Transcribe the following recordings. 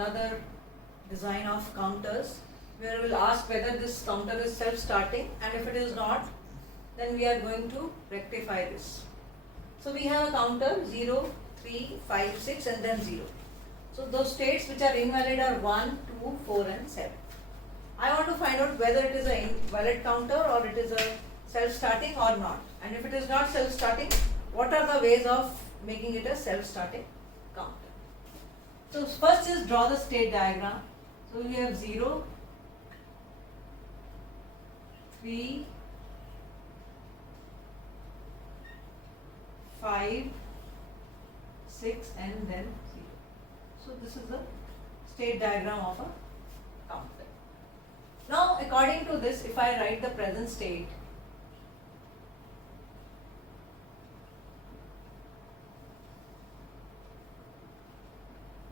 another design of counters where we will ask whether this counter is self-starting, and if it is not, then we are going to rectify this. So we have a counter 0, 3, 5, 6 and then 0. So those states which are invalid are 1, 2, 4 and 7. I want to find out whether it is an invalid counter or it is a self-starting or not. And if it is not self-starting, what are the ways of making it a self-starting counter? So first is draw the state diagram. So we have 0, 3, 5, 6 and then 0. So this is the state diagram of a counter. Now according to this, if I write the present state,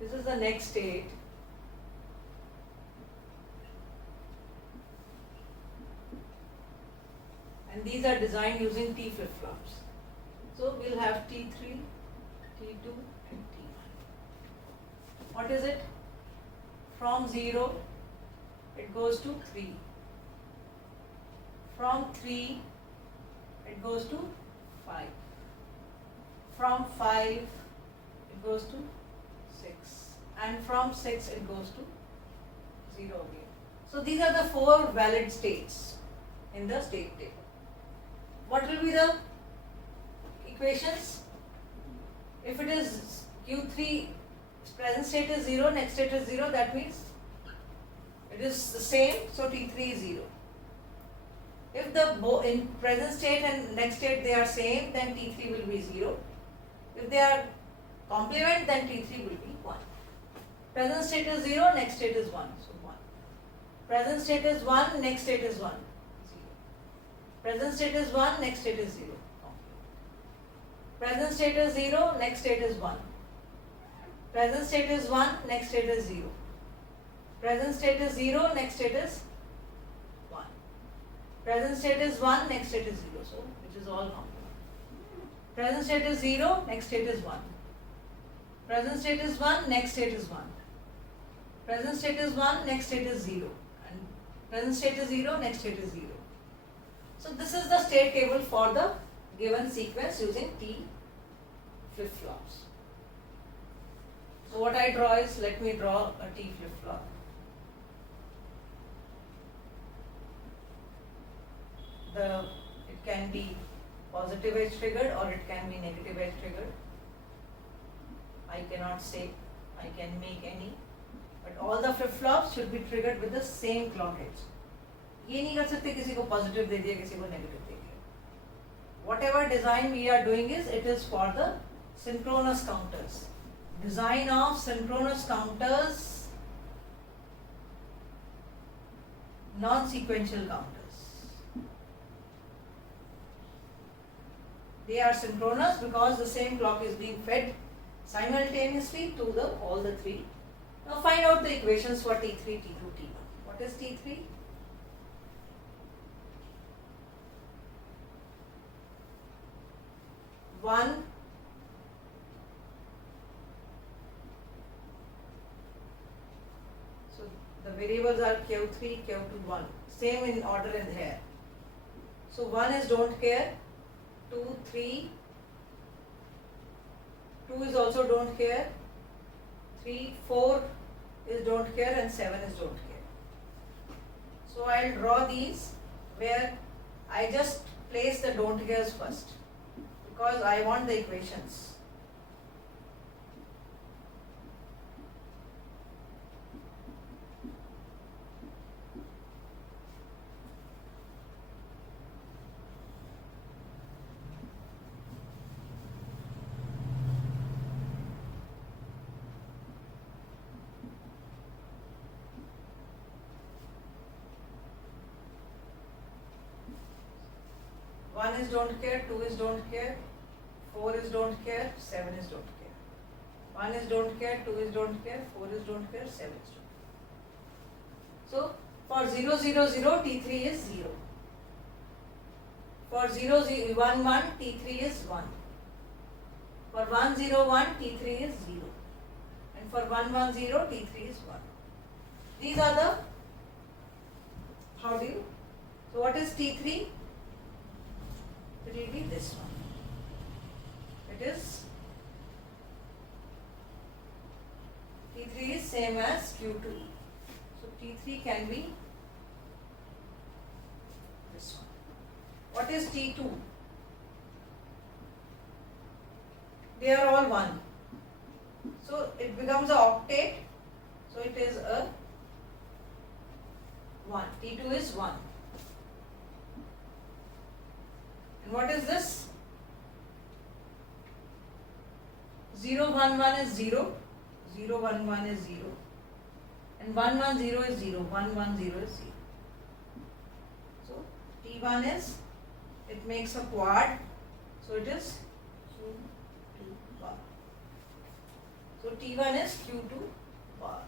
this is the next state, and these are designed using T flip-flops. So we'll have T3, T2 and T1. What is it? From 0 it goes to 3. From 3 it goes to 5. From 5 it goes to 6. And from 6 it goes to 0 again. So these are the 4 valid states in the state table. What will be the equations? If it is Q3, present state is 0, next state is 0, that means it is the same, so T3 is 0. If the in present state and next state they are same, then T3 will be 0. If they are complement, then T3 will be 1. Present state is 0, next state is 1, so 1. Present state is 1, next state is 1, 0. Present state is 1, next state is 0. Present state is 0, next state is 1. Present state is 1, next state is 0. Present state is 0, next state is 1. Present state is 1, next state is 0, so which is all complement. Present state is 0, next state is 1. Present state is 1, next state is 1. Present state is 1, next state is 0. And present state is 0, next state is 0. So this is the state table for the given sequence using T flip-flops. So what I draw is, let me draw a T flip-flop. It can be positive edge triggered or it can be negative edge triggered. I cannot say I can make any, but all the flip-flops should be triggered with the same clock edge. ये नहीं कर सकते किसी को positive दे दिया किसी को negative दे दिया. Whatever design we are doing is, it is for the synchronous counters. Design of synchronous counters, non-sequential counters. They are synchronous because the same clock is being fed simultaneously to all the 3. Now find out the equations for T3, T2, T1. What is T3? One, so the variables are Q3, Q2, 1. Same in order in here. So 1 is don't care, 2, 3, 2 is also don't care, 3, 4 is don't care and 7 is don't care. So I will draw these where I just place the don't cares first because I want the equations. One is don't care, 2 is don't care, 4 is don't care, 7 is don't care. 1 is don't care, 2 is don't care, 4 is don't care, 7 is don't care. So for 0, 0, 0, T3 is 0. For 0, 0, 1, 1, T3 is 1. For 1, 0, 1, T3 is 0. And and for 1 1 0 T3 is 1. These are the, how do you, so what is T3? It will be this one. It is T3 is same as Q2. So T3 can be this one. What is T2? They are all 1. So it becomes a octet. So it is a 1. T2 is 1. And what is this? 0 1 1 is 0. 0 1 1 is 0. And 1 1 0 is 0. 1 1 0 is 0. So T1 is, it makes a quad. So it is Q2 bar. So T1 is Q2 bar.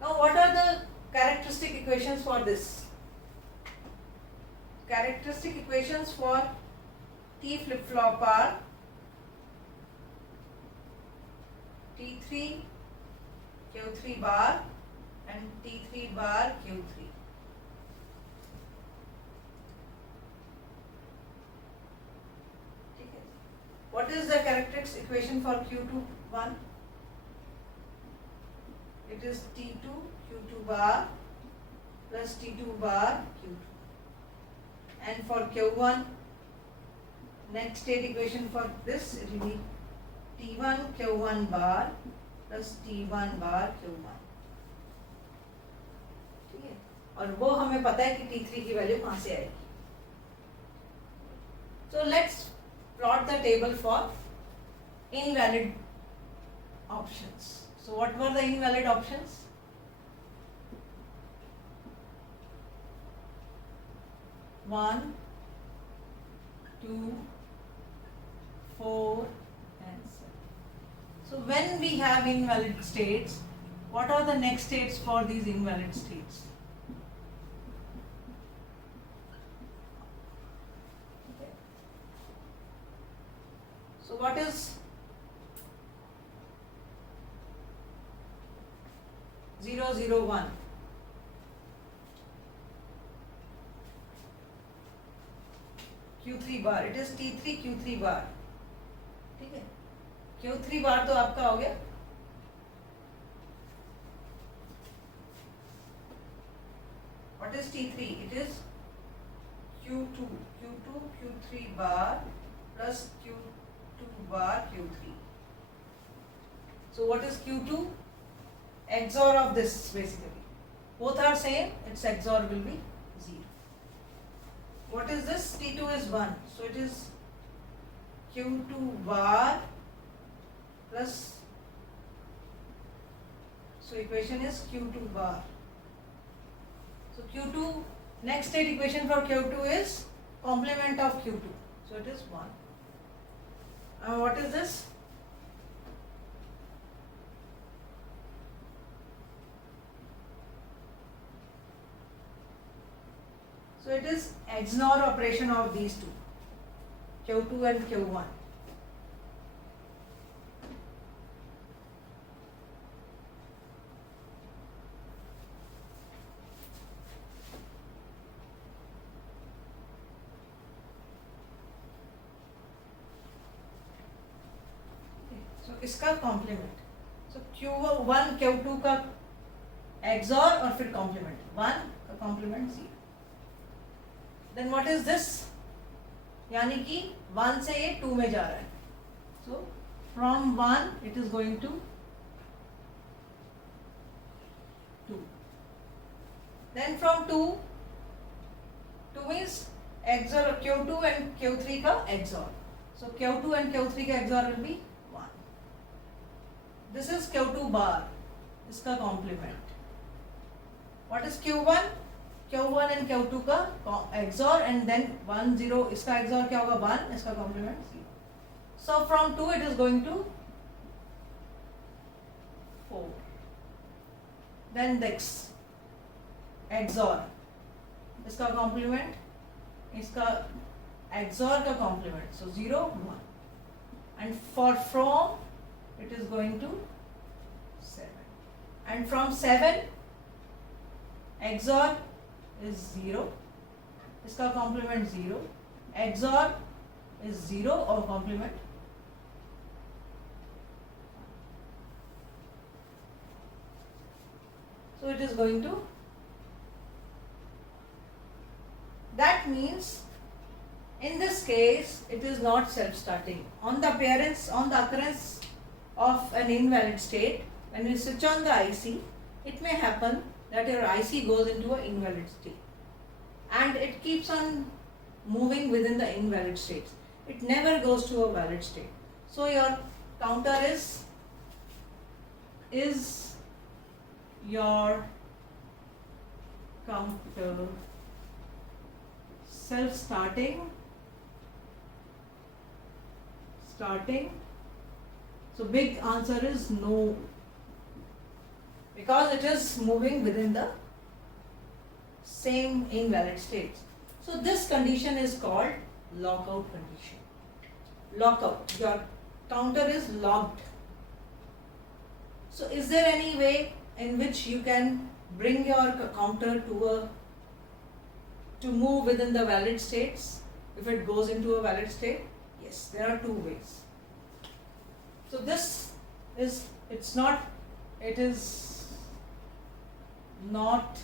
Now what are the characteristic equations for this? Characteristic equations for T flip-flop are T3 Q3 bar and T3 bar Q3. What is the characteristic equation for Q2 1? It is T2 Q2 bar plus T2 bar Q2. And for Q1, next state equation for this, it will be T1 Q1 bar plus T1 bar Q1. ठीक है, और वो हमें पता है कि T3 की value कहाँ से आएगी. So let's plot the table for invalid options. So what were the invalid options? 1, 2, 4 and 7. So when we have invalid states, what are the next states for these invalid states? Okay. So what is 0 0 1? Q3 bar, it is T3 Q3 बार. ठीक है, Q3 बार तो आपका हो गया. What is T3? It is Q2 Q3 bar plus Q2 bar Q3. So what is Q2? XOR of this basically. Both are same, its XOR will be 0. What is this? T2 is 1. So it is Q2 bar plus, so equation is Q2 bar. So Q2, next state equation for Q2 is complement of Q2. So it is 1. What is this? So it is XNOR operation of these two, Q2 and Q1. So इसका complement. So Q1 Q2 का XOR और फिर complement. 1 का complement 0. Then what is this? यानी कि 1 से ये 2 में जा रहा है. So from 1 it is going to 2. Then from 2 means XOR Q2 and Q3 का XOR. So Q2 and Q3 का XOR will be 1. This is Q2 bar. इसका complement. What is Q1? Q1 and Q2 का XOR and then 1 0. इसका XOR क्या होगा? 1. इसका complement 0. So from 2 it is going to 4. Then this XOR. इसका complement, इसका XOR का complement. So 0 1. And for from it is going to 7. And from 7, XOR is 0. इसका complement 0. XOR is 0 or complement. So it is going to. That means in this case it is not self-starting. On the occurrence of an invalid state, when you switch on the IC, it may happen that your IC goes into an invalid state and it keeps on moving within the invalid states. It never goes to a valid state. So your counter is your counter self-starting, so big answer is no, because it is moving within the same invalid states. So this condition is called lockout condition. Lockout, your counter is locked. So is there any way in which you can bring your counter to move within the valid states if it goes into a valid state? Yes, there are two ways. So this is, it is not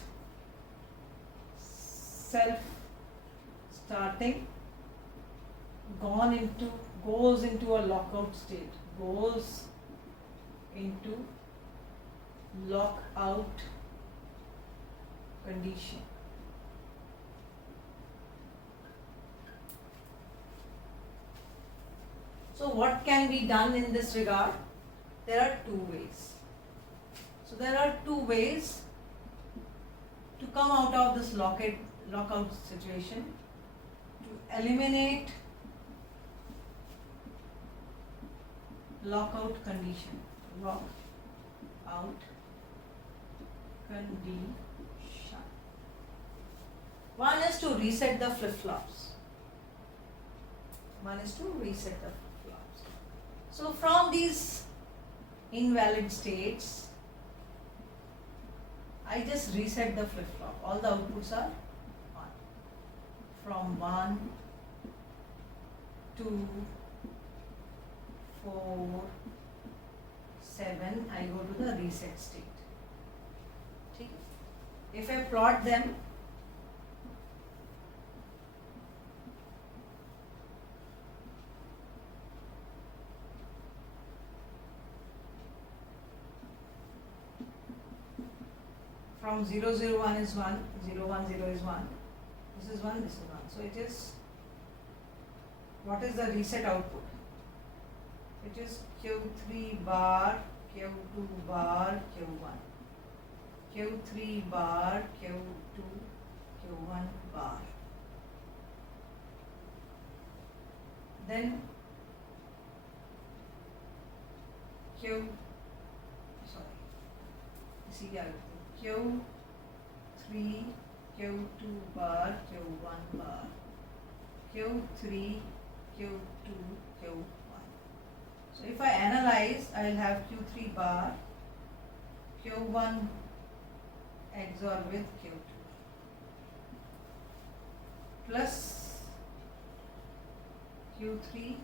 self-starting, goes into a lockout state, goes into lockout condition. So what can be done in this regard? There are two ways. So there are two ways to come out of this lockout situation, to eliminate lockout condition. Lockout condition. One is to reset the flip-flops. So from these invalid states, I just reset the flip-flop. All the outputs are 1. From 1, 2, 4, 7, I go to the reset state. If I plot them, from 0, 0, 1 is 1, 0, 1, 0 is 1, this is 1, this is 1. So it is, what is the reset output? It is Q3 bar, Q2 bar, Q1. Q3 bar, Q2, Q1 bar. Then Q3, Q2 bar, Q1 bar, Q3, Q2, Q1. So if I analyze, I will have Q3 bar, Q1 XOR with Q2 plus Q3,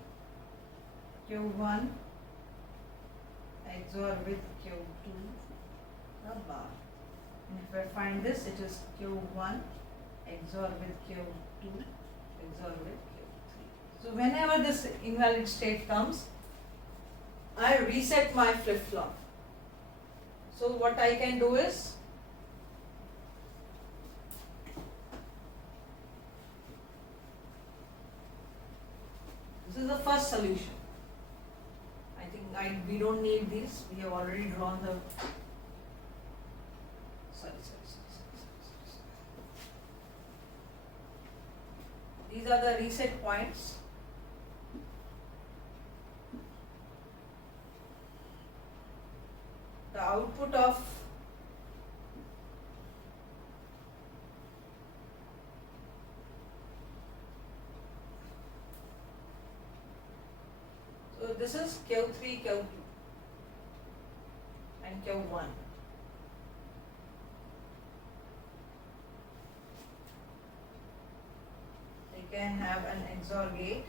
Q1 XOR with Q2 the bar. And if I find this, it is Q1 XOR with Q2 XOR with Q3. So whenever this invalid state comes, I reset my flip-flop. So what I can do is, this is the first solution. I think we don't need these. We have already drawn the. Sorry. These are the reset points. The output of so this is Q3, Q2. and Q1. You can have an XOR gate.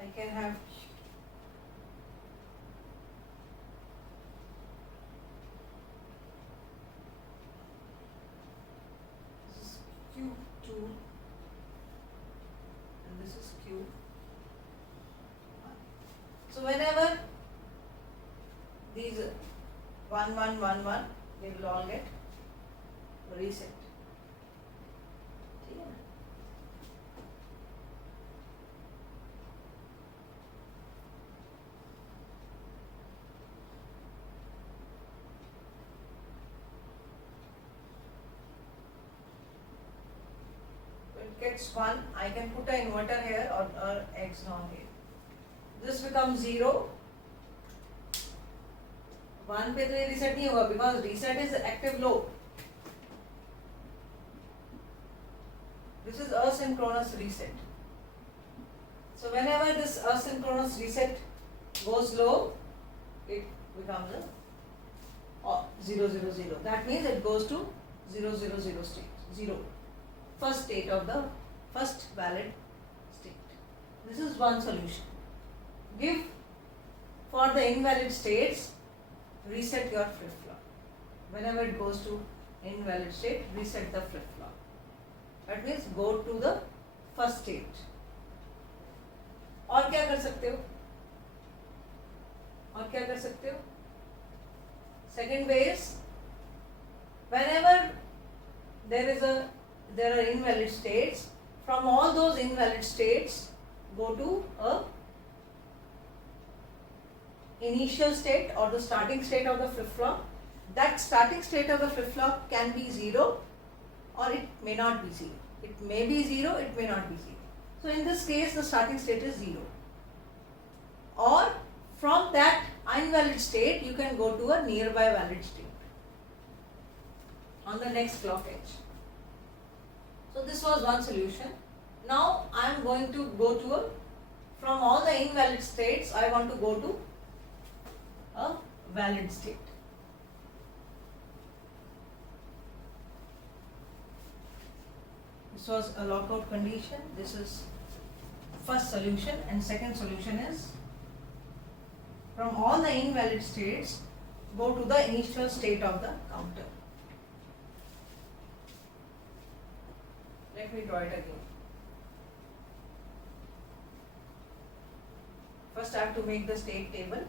I can have this is Q2 and this is Q1. So whenever these 1, 1, 1, 1, they will all get reset. ठीक है ना? It gets 1, I can put an inverter here or X non here. This becomes 0. 1 पे तो ये reset नहीं होगा because reset is active low. This is asynchronous reset. So whenever this asynchronous reset goes low, it becomes a 0, 0, 0. That means it goes to 0, 0, 0 state. 0. First state of the first valid state. This is one solution. Give for the invalid states, reset your flip-flop. Whenever it goes to invalid state, reset the flip-flop. That means go to the first state. और क्या कर सकते हो? और क्या कर सकते हो? Second way is whenever there are invalid states, from all those invalid states, go to a initial state or the starting state of the flip-flop. That starting state of the flip-flop can be 0 or it may not be 0. It may be 0, it may not be 0. So in this case, the starting state is 0. Or from that invalid state, you can go to a nearby valid state on the next clock edge. So this was one solution. Now I am going to go to from all the invalid states, I want to go to a valid state. This was a lockout condition. This is first solution, and second solution is from all the invalid states, go to the initial state of the counter. Let me draw it again. First I have to make the state table.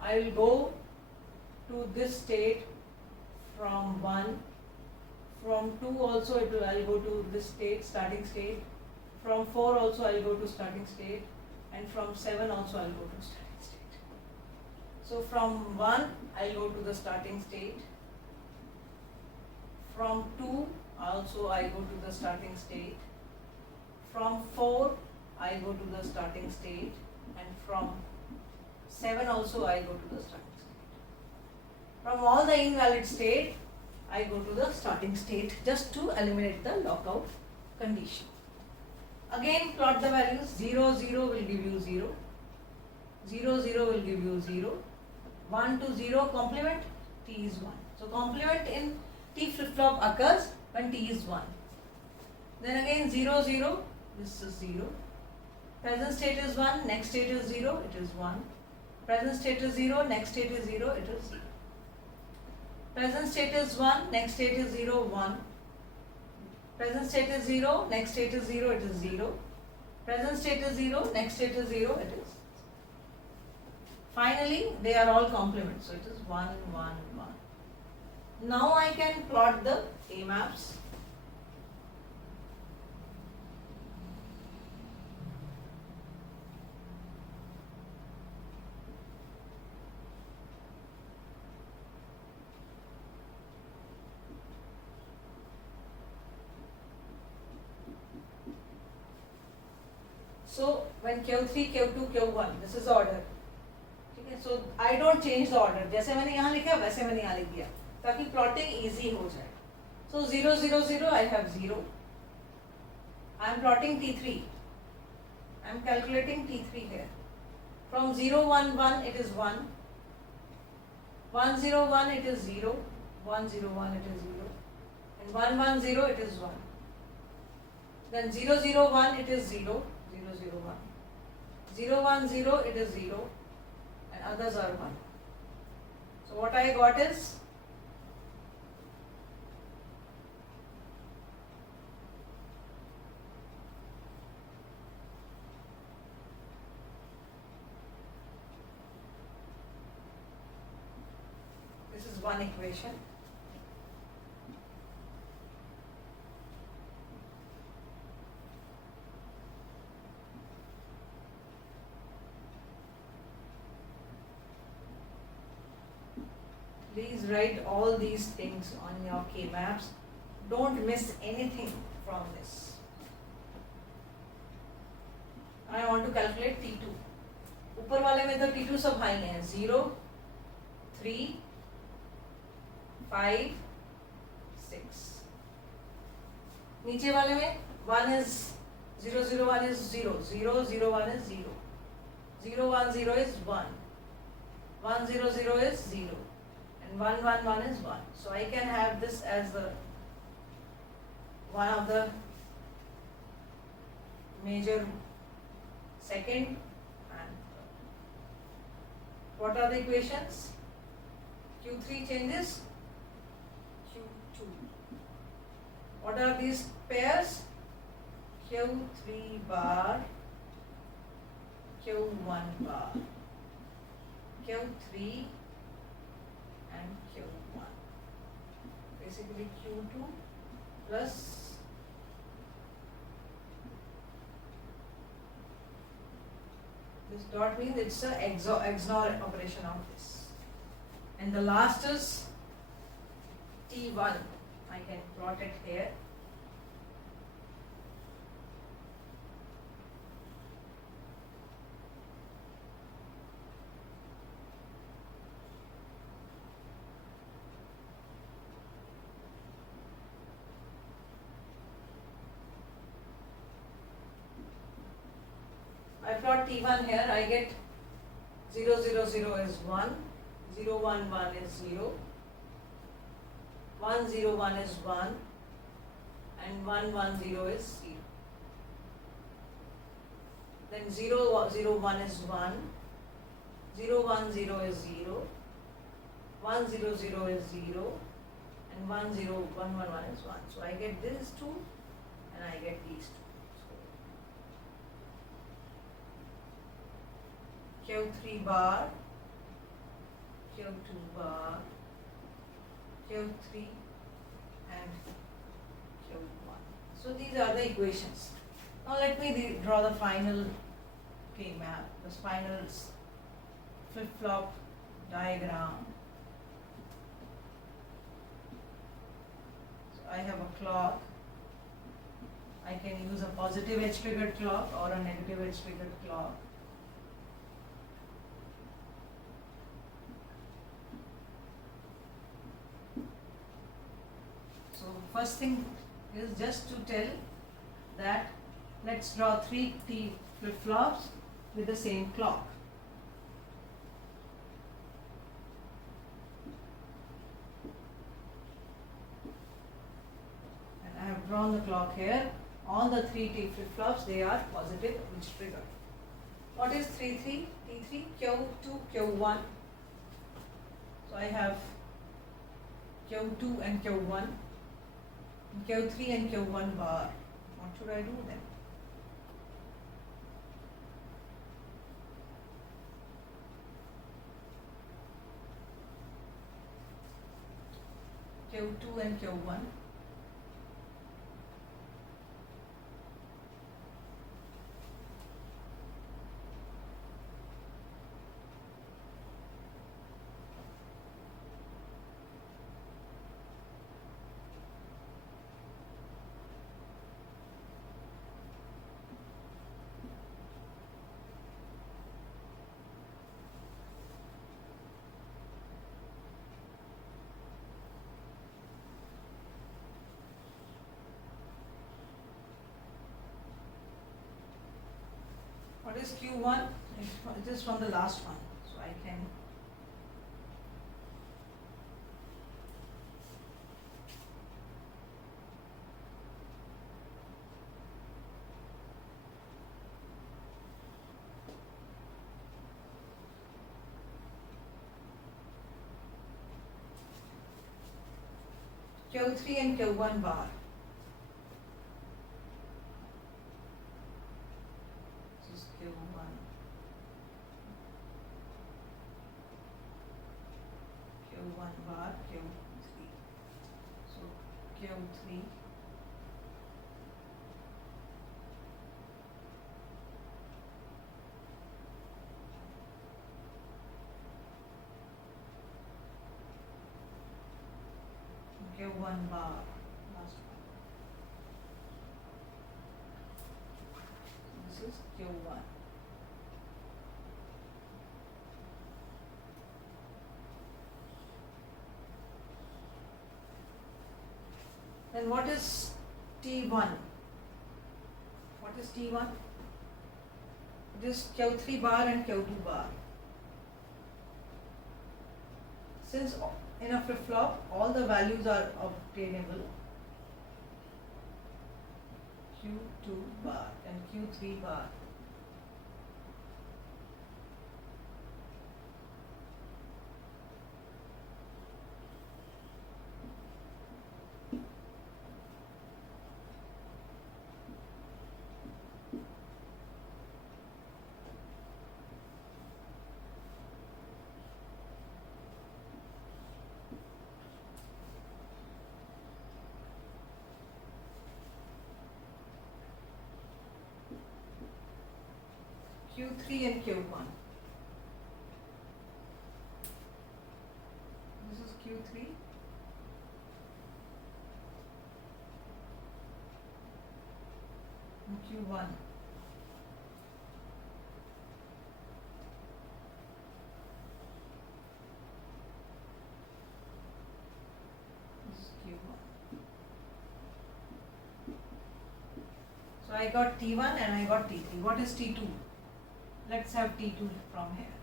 I will go to this state from 1, from 2 also I will go to this state, starting state, from 4 also I will go to starting state, and from 7 also I will go to starting state. So from 1 I will go to the starting state, from 2 also I go to the starting state, from 4 I go to the starting state, and from 7 also I go to the starting state. From all the invalid state, I go to the starting state just to eliminate the lockout condition. Again plot the values. 0, 0 will give you 0, 0, 0 will give you 0, 1 to 0 complement, t is 1. So complement in t flip-flop occurs when t is 1. Then again 0, 0, this is 0. Present state is 1, next state is 0, it is 1. Present state is 0, next state is 0, it is 0. Present state is 1, next state is 0, 1. Present state is 0, next state is 0, it is 0. Present state is 0, next state is 0, it is. Finally, they are all complements, so it is 1, 1, 1. Now I can plot the A maps. So when Q3, Q2, Q1, this is order. Okay, so I don't change the order, जैसे मैंने यहाँ लिखा वैसे मैंने यहाँ लिख दिया ताकि प्लॉटिंग इजी हो जाए. सो 0 0 0 I have 0. I am plotting T3. I am calculating T3 here. From 0 1 1 it is 1. 1 0 1 it is 0. 1 0 1 it is 0. And 1 1 0 it is 1. Then 0 0 1 it is 0. 0 0 1. 0 1 0 it is 0. And others are 1. So what I got is this is one equation. Please write all these things on your K-maps. Don't miss anything from this. I want to calculate T2. ऊपर वाले में तो T2 सब high हैं. 0, 3, 5, 6. नीचे वाले में 1 is 0 0 1 is 0. 0 0 1 is 0. 0 1 0 is 1. 1 0 0 is 0. And 1 1 1 is 1. So I can have this as the one of the major second and third. What are the equations? Q3 changes Q2. What are these pairs? Q3 bar, Q1 bar, Q3 and Q1. Basically Q2 plus this dot means it's a XOR operation of this. And the last is T1. I can plot it here. I plot T1 here, I get 0 0 0 is 1, 0 1 1 is 0, 1 0 1 is 1, and 1 1 0 is 0. Then 0 0 1 is 1, 0 1 0 is 0, 1 0 0 is 0, and 1 0 1 1 1 is 1. So I get these two and I get these two. Q3 bar, Q2 bar, Q3 and Q1. So these are the equations. Now let me draw the final K-map, the final flip-flop diagram. So I have a clock. I can use a positive edge-triggered clock or a negative edge-triggered clock. So first thing is just to tell that let's draw 3 T flip-flops with the same clock. And I have drawn the clock here. All the 3 T flip-flops, they are positive edge trigger. What is 3 3? T3, Q2, Q1. So I have Q2 and Q1. Q3 and Q1 bar. What should I do then? Q2 and Q1. is Q1, it is from the last one, so I can Q3 and Q1 bar. This is Q1. Q1 bar, Q3. So Q3. Q1 bar, last one. This is Q1. Then what is T1? What is T1? It is Q3 bar and Q2 bar. Since in a flip-flop, all the values are obtainable, Q2 bar and Q3 bar. Q3 and Q1. This is Q3. And Q1. This is Q1. So I got T1 and I got T3. What is T2? Let's have T2 from here.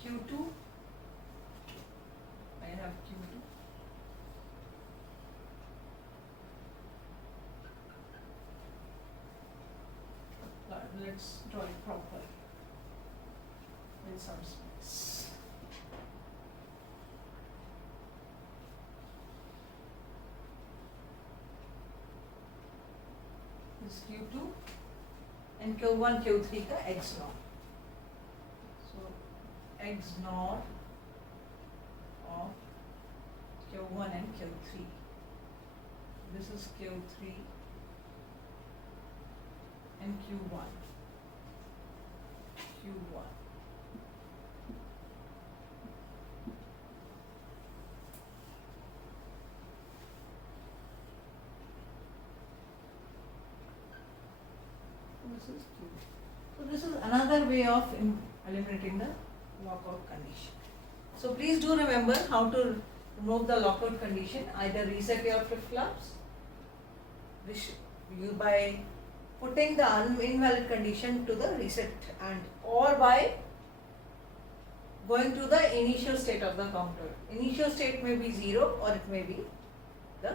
Q2, I have Q2. Let's draw it properly with some space. This Q2 and Q1, Q3 का X naught. So X naught of Q1 and Q3. This is Q3 and Q1. Q1. This is Q. So this is another way of eliminating the lockout condition. So please do remember how to remove the lockout condition. Either reset your flip-flops by putting the invalid condition to the reset and or by going to the initial state of the counter. Initial state may be 0 or it may be the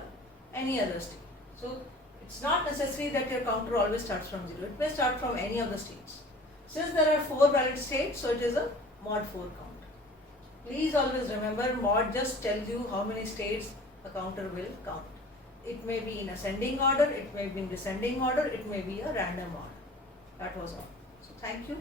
any other state. So it's not necessary that your counter always starts from 0. It may start from any of the states. Since there are 4 valid states, so it is a mod 4 counter. Please always remember, mod just tells you how many states a counter will count. It may be in ascending order, it may be in descending order, it may be a random order. That was all. So thank you.